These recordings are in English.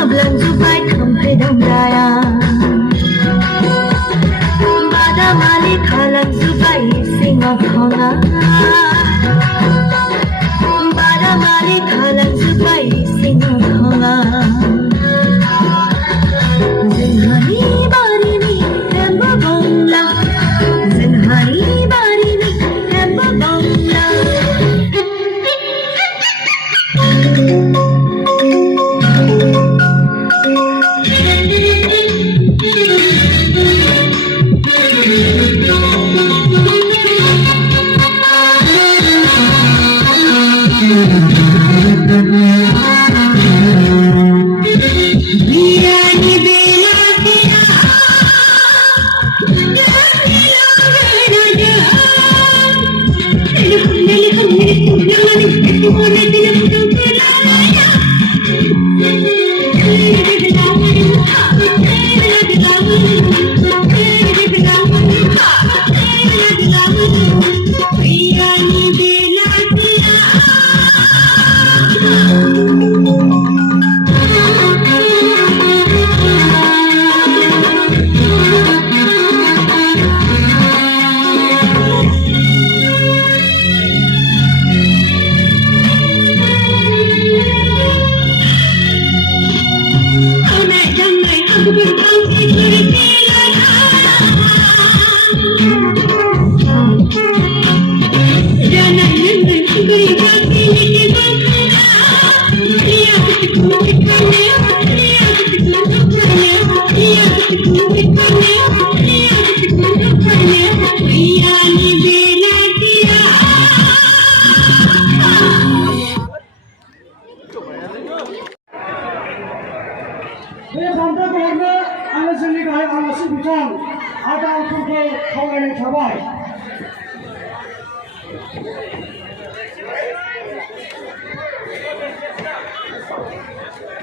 Kablang jwbbai khampai dambraya Bada mali thalang jwbbai singa khanga Bada mali thalang jwbbai singa khanga Zinhani barini hemba bangla Zinhani barini hemba bangla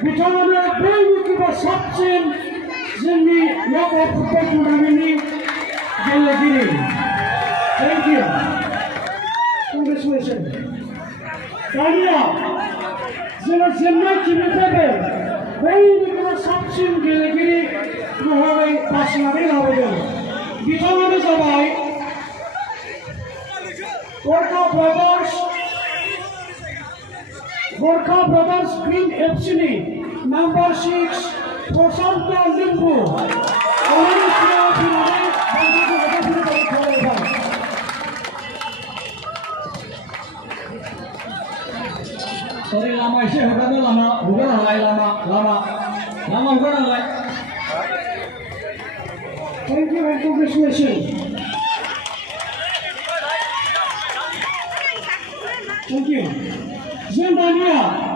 बिथांमोना बयनिख्रुइबो साबसिन जोंनि knockout football टुर्नामेन्टनि गेलेगिरि thank you congratulation दानिया जोङो जेननाय टिमनिफ्रायबो बयनिख्रुइबो साबसिन गेलेगिरि महरै बासिनानै लाबोदों बिथाङानो जाबाय Gorka Brothers Green FC number 6 Prosanto Limbu. Sorry lama isi hukana lama hukana lai. Thank you and congratulations. Thank you. Zendania.